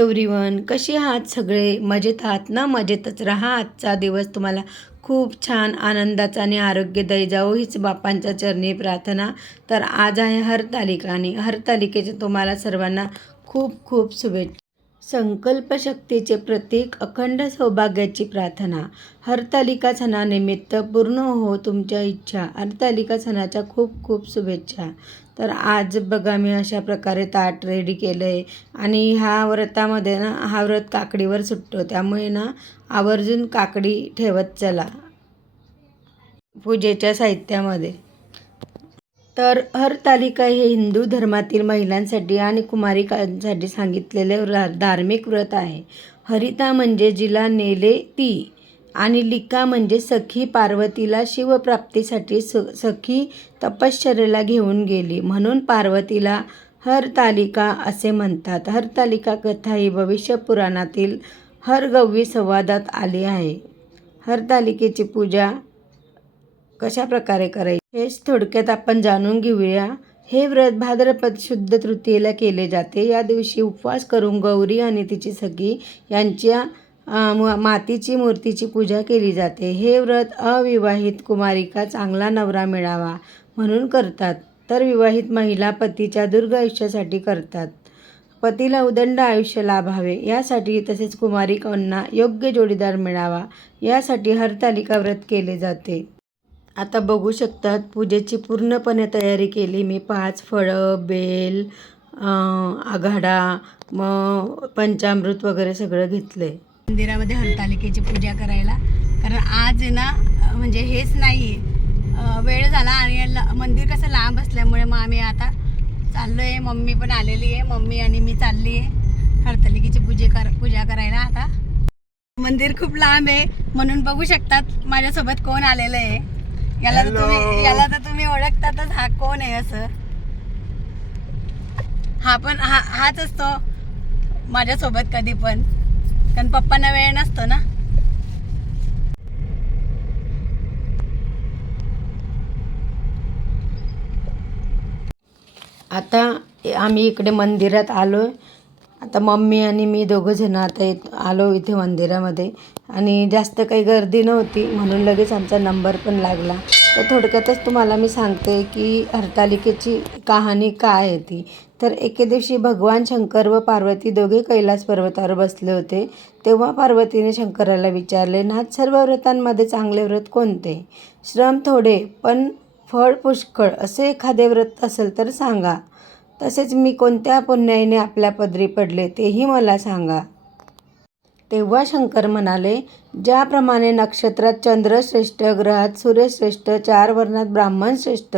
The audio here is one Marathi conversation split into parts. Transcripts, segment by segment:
एव्हरीवन, कशी आहात सगळे? मजेत आहात ना? मजेतच राहा. आजचा दिवस तुम्हाला खूप छान आनंदाचा आणि आरोग्यदायी जावो हीच बापांच्या चरणी प्रार्थना. तर आज आहे हरतालिका आणि हरतालिकेचे तुम्हाला सर्वांना खूप खूप शुभेच्छा. संकल्पशक्तीचे प्रतीक, अखंड सौभाग्याची प्रार्थना. हरतालिका सणानिमित्त पूर्ण हो तुमच्या इच्छा. हरतालिका सणाच्या खूप खूप शुभेच्छा. तर आज बघा मी अशा प्रकारे ताट रेडी केलं आहे आणि ह्या व्रतामध्ये ना हा व्रत काकडीवर सुटतो, त्यामुळे ना आवर्जून काकडी ठेवत चला पूजेच्या साहित्यामध्ये. तर हरतालिका हे हिंदू धर्मातील महिलांसाठी आणि कुमारिकांसाठी सांगितलेले धार्मिक व्रत आहे. हरिता म्हणजे जिला नेले ती आणि लिका म्हणजे सखी पार्वतीला शिवप्राप्तीसाठी सखी तपश्चर्येला घेऊन गेली, म्हणून पार्वतीला हरतालिका असे म्हणतात. हरतालिका कथा ही भविष्य पुराणातील हरगौरी संवादात आली आहे. हरतालिकेची पूजा कशा प्रकारे करायची हेच थोडक्यात आपण जाणून घेऊया. हे व्रत भाद्रपद शुद्ध तृतीयेला केले जाते. या दिवशी उपवास करून गौरी आणि तिची सखी यांच्या मातीची मूर्तीची पूजा केली जाते. हे व्रत अविवाहित कुमारिका चांगला नवरा मिळावा म्हणून करतात, तर विवाहित महिला पतीच्या दीर्घ आयुष्यासाठी करतात. पतीला उदंड आयुष्य लाभावे यासाठी, तसेच कुमारिकांना योग्य जोडीदार मिळावा यासाठी हरतालिका व्रत केले जाते. आता बघू शकतात पूजेची पूर्णपणे तयारी केली मी. 5 फळं, बेल, आघाडा, मग पंचामृत वगैरे सगळं घेतलंय मंदिरामध्ये हरतालिकेची पूजा करायला. कारण आज ना म्हणजे हेच नाही वेळ झाला आणि मंदिर कसं लांब असल्यामुळे मग आम्ही आता चाललो आहे. मम्मी पण आलेली आहे, मम्मी आणि मी चालली आहे हरतालिकेची पूजा करायला. आता मंदिर खूप लांब आहे म्हणून बघू शकतात माझ्यासोबत कोण आलेलं आहे. याला तर तुम्ही ओळखतातच, हा कोण आहे असं. हा पण हाच असतो माझ्यासोबत कधी पण, कारण पप्पांना वेळ नसतो ना. आता आम्ही इकडे मंदिरात आलो. आता मम्मी आणि मी दोघंजण आता आलो इथे मंदिरामध्ये आणि जास्त काही गर्दी नव्हती म्हणून लगेच आमचा नंबर पण लागला. तर थोडक्यातच तुम्हाला मी सांगते की हरतालिकेची कहाणी काय आहे ती. तर एके दिवशी भगवान शंकर व पार्वती दोघे कैलास पर्वतावर बसले होते. तेव्हा पार्वतीने शंकराला विचारले, नाथ, सर्व व्रतांमध्ये चांगले व्रत कोणते? श्रम थोडे पण फळ पुष्कळ असे एखादे व्रत असेल तर सांगा. तसेच मी कोणत्या पुण्याईने आपल्या पदरी पडले तेही मला सांगा. तेव्हा शंकर म्हणाले, ज्याप्रमाणे नक्षत्रात चंद्र श्रेष्ठ, ग्रहात सूर्य श्रेष्ठ, 4 वर्णात ब्राह्मण श्रेष्ठ,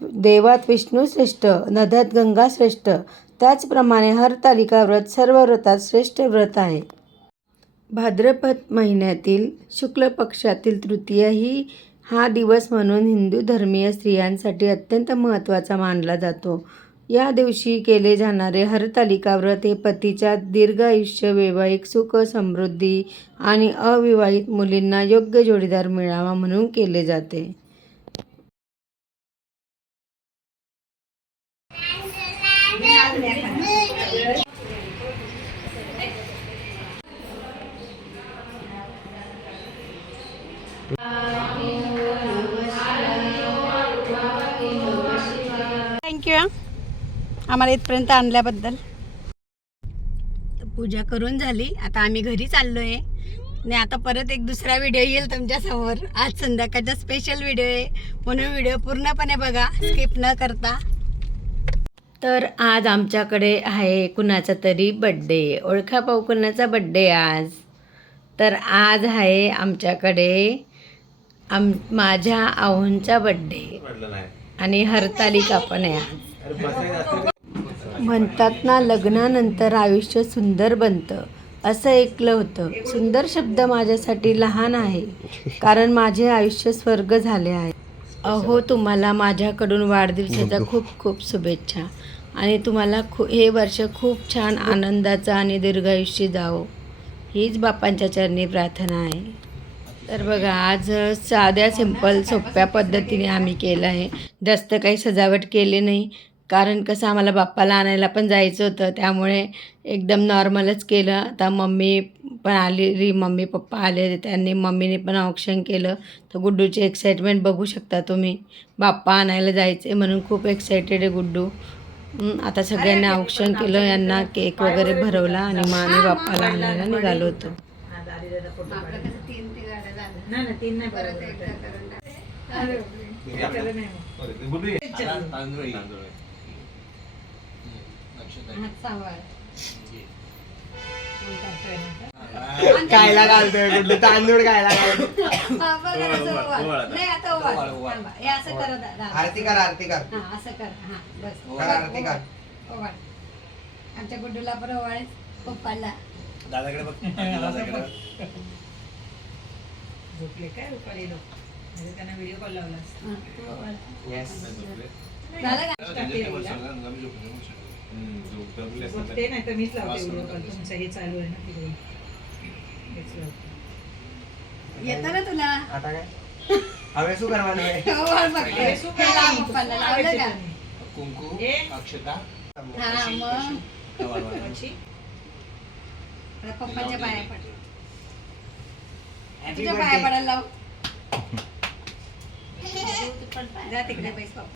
देवात विष्णू श्रेष्ठ, नद्यात गंगा श्रेष्ठ, त्याचप्रमाणे हरतालिका व्रत सर्व व्रतात श्रेष्ठ व्रत आहे. भाद्रपद महिन्यातील शुक्ल पक्षातील तृतीया ही हा दिवस म्हणून हिंदू धर्मीय स्त्रियांसाठी अत्यंत महत्त्वाचा मानला जातो. या दिवशी केले जाणारे हरतालिका व्रत हे पतीच्या दीर्घ आयुष्य, वैवाहिक सुख, समृद्धी आणि अविवाहित मुलींना योग्य जोडीदार मिळावा म्हणून केले जाते. थँक्यू आम्हाला इथपर्यंत आणल्याबद्दल. पूजा करून झाली, आता आम्ही घरी चाललो आहे आणि आता परत एक दुसरा व्हिडिओ येईल तुमच्यासमोर. आज संध्याकाळचा स्पेशल व्हिडिओ आहे म्हणून व्हिडिओ पूर्णपणे बघा, स्किप न करता. तर आज आमच्याकडे आहे कुणाचा तरी बड्डे, ओळखा पाहू कुणाचा बड्डे आज. तर आज आहे आमच्याकडे माझ्या आऊंचा बड्डे आणि हरतालिका पण आहे आज. म्हणतात ना, लग्नानंतर आयुष्य सुंदर बनतं असं ऐकलं होतं. सुंदर शब्द माझ्यासाठी लहान आहे, कारण माझे आयुष्य स्वर्ग झाले आहे. अहो, तुम्हाला माझ्याकडून वाढदिवसाच्या खूप खूप शुभेच्छा आणि तुम्हाला हे वर्ष खूप छान आनंदाचं आणि दीर्घायुष्य जावो हीच बापांच्या चरणी प्रार्थना आहे. तर बघा, आज साध्या सिंपल सोप्या पद्धतीने आम्ही केलं आहे. जास्त काही सजावट केली नाही. कारण कसं आम्हाला बाप्पाला आणायला पण जायचं होतं, त्यामुळे एकदम नॉर्मलच केलं. आता मम्मी पण आलेली, मम्मी पप्पा आले, त्यांनी मम्मीने पण औक्षण केलं. तर गुड्डूची एक्साइटमेंट बघू शकता तुम्ही. बाप्पा आणायला जायचे म्हणून खूप एक्सायटेड आहे गुड्डू. आता सगळ्यांनी औक्षण केलं, यांना केक वगैरे भरवला आणि मग आम्ही बाप्पाला आणायला निघालो होतो. खायला घालतोय कुठले तांदूळ खायला घालतोय. आरती कर आरती कर असं कर. हा बस कर आरती कर. ओवाळ. आमच्या गुड्डूला पण ओवाळ, पप्पाला. दादाकडे बघ. झोपले काय रुपाली लोक म्हणजे त्यांना व्हिडिओ कॉल लावलास. येस झालं का? ते नाही तर मीच लावते व्हिडिओ कॉल. तुमचं हे चालू आहे ना तिकडे हेच लावते. येतं ना तुला? आता काय हवे શું કરવાનું है ओवाळ फक्त. केला पप्पाला, लावलं का? कुंकू अक्षता हा मग आता पप्पाच्या पाया पड. तुझ्या पाया पडायला लाव. जा तिकडे बैस पप्पा.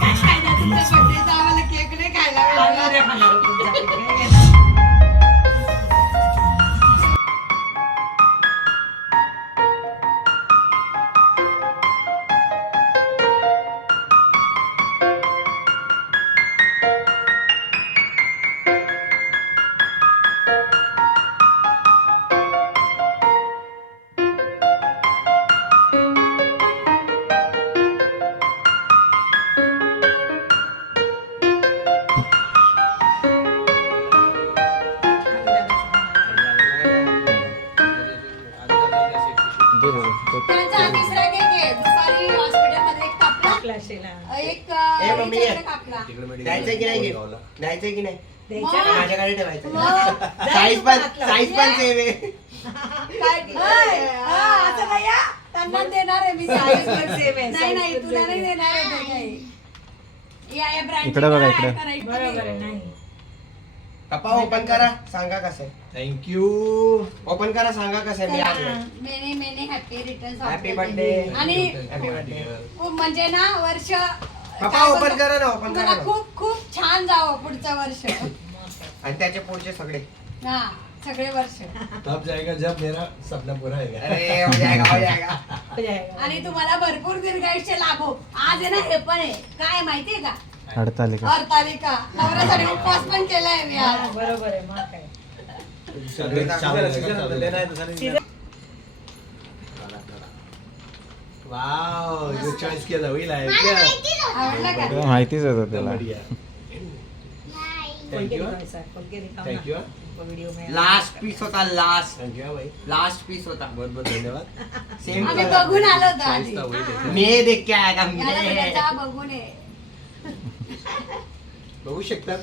काय खायला तुझ्या बर्थडेचा आम्हाला केक नाही खायला मिळाला. त्यांचा हा तिसरा केक आहे. दुपारी हॉस्पिटलमध्ये एक कापला, एक मम्मी याच्याकडे कापला. द्यायचंय की नाही गिफ्ट द्यायचंय की नाही मग- माझ्याकडे ठेवायचं मग- साईज पण सेम आहे काय असं नाही हा. त्यांना देणार आहे मी size पण same आहे. नाही नाही तुला नाही देणार आहे ते काही. या ब्रँड इकडे बघा, इकडे. बरोबर आहे. नाही पप्पा ओपन करा सांगा कसं थँक्यू ओपन करा सांगा कसं मी आणलंय मेने मेने हॅपी रिटर्न्स हॅपी बर्थडे आणि हॅपी बर्थडे खूप म्हणजे ना वर्ष पप्पा काय ओपन बोलतात? करा ना ओपन मला करा ना. खूप खूप छान जावं पुढचं वर्ष. आणि त्याचे पुढचे सगळे हा सगळे वर्ष. तब जाएगा जब मेरा सपना पूरा होगा. अरे हो जाएगा हो जाएगा आणि तुम्हाला भरपूर दीर्घायुष्य लाभो. आज आहे ना हे पण आहे काय माहितीये का? हरतालिका. हरतालिका. नवऱ्यासाठी उपवास पण केलाय मी आज. बरोबर आहे. मग काय वाव गुड चॉइस केलं होईल आहे आवडला का? तुला माहितीच होतं त्याला. थँक्यू थँक्यू व्हिडिओ में लास्ट पीस होता लास्ट थँक्यू भाई लास्ट पीस होता बहुत बहुत धन्यवाद. सेम आम्ही बघून आलो होतो आधी. शाइस्ता वही देखे. मी देख के आएगा याला मी बेटा जा बघून ये. बघू शकतात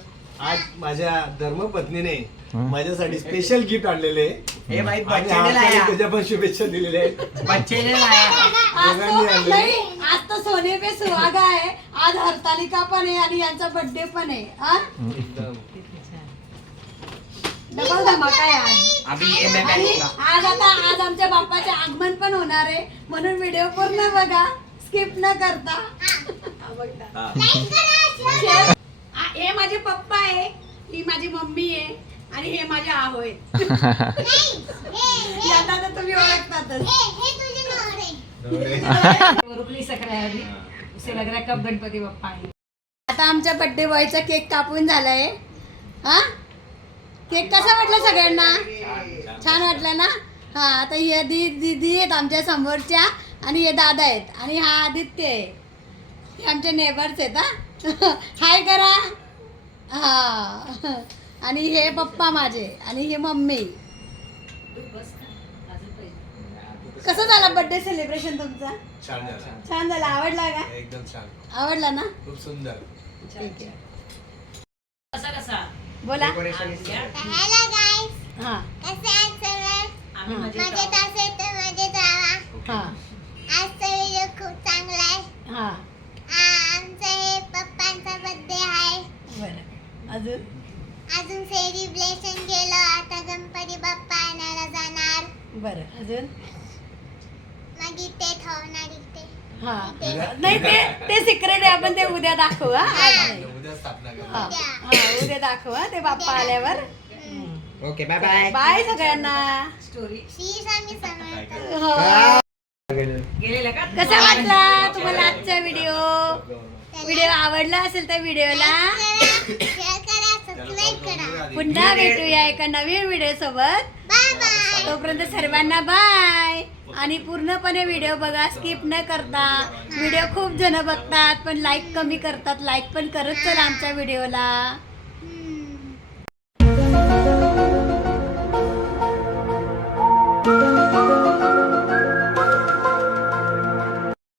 आज माझ्या धर्मपत्नीने हं. माझ्यासाठी स्पेशल गिफ्ट आणलेले हे भाई आणि बच्चे ने आपल्याला लाया त्याच्या पण शुभेच्छा दिलेल्या आहेत. बच्चे ने लाया आज दोघांनी तो आणलेली. नाही, आज तो सोने पे सुहागा आहे. आज हरतालिका पण आहे आणि यांचा बर्थडे पण आहे. हा? एकदम डबल धमाका आहे आज. अभी ये मैं आणि पहनूंगा आज आमच्या बाप्पाचे आगमन पण होणार आहे म्हणून व्हिडिओ पूर्ण बघा स्किप न करता. शेअर. हे माझे पप्पा आहे, ही माझी मम्मी आहे आणि हे माझे आहो आहेत. यांना तर तुम्ही ओळखतातच. रुकली सकराय अभी. उसे लग रहा है कब गणपती बाप्पा आहे. आता आमच्या बर्थडे बॉयचा केक कापून झालाय. हा केक कसा वाटला सगळ्यांना? छान वाटला ना? हा आता ही दीदी आहेत आमच्या समोरच्या आणि हे दादा आहेत आणि हा आदित्य आहे. हे आमचे नेबर्स आहेत. हा हाय करा. हा आणि हे पप्पा माझे आणि हे मम्मी. कसं झाला बर्थडे सेलिब्रेशन तुमचा? छान झाला छान झाला. आवडला का? एकदम छान आवडला ना? खूप सुंदर. ठीक आहे. कसा बोला. डेकोरेशन हॅलो गाईज हा कसे आहात सर्व आम्ही मजेत असेल तर मजेत राहा हां आजचा व्हिडिओ खूप चांगला आहे. हां आमचा हे पप्पांचा बर्थडे आहे. बरं अजून अजून सेलिब्रेशन केलं. आता गणपती बाप्पा आणायला जाणार. बरं अजून मग इथे ठेवणार इथे. हां नाही ते सिक्रेट आहे, आपण ते उद्या दाखवू हा आज नाही. उद्या स्थापना करू. हां हां उद्या दाखवू हा ते बाप्पा आल्यावर. Okay bye bye. बाय सगळ्यांना. स्टोरी श्री स्वामी समर्थ. हो. गेलेला का कसा वाटला तुम्हाला आजचा व्हिडिओ आवडला असेल तर व्हिडिओला शेअर करा, सबस्क्राईब करा. पुन्हा भेटूया एका नवीन व्हिडिओ सोबत. Bye bye. तोपर्यंत सर्वांना बाय. आणि पूर्णपणे व्हिडिओ बघा, स्किप न करता. व्हिडिओ खूप जण बघतात पण लाईक कमी करतात. लाईक पण करत चला आमच्या व्हिडिओला. हम्म.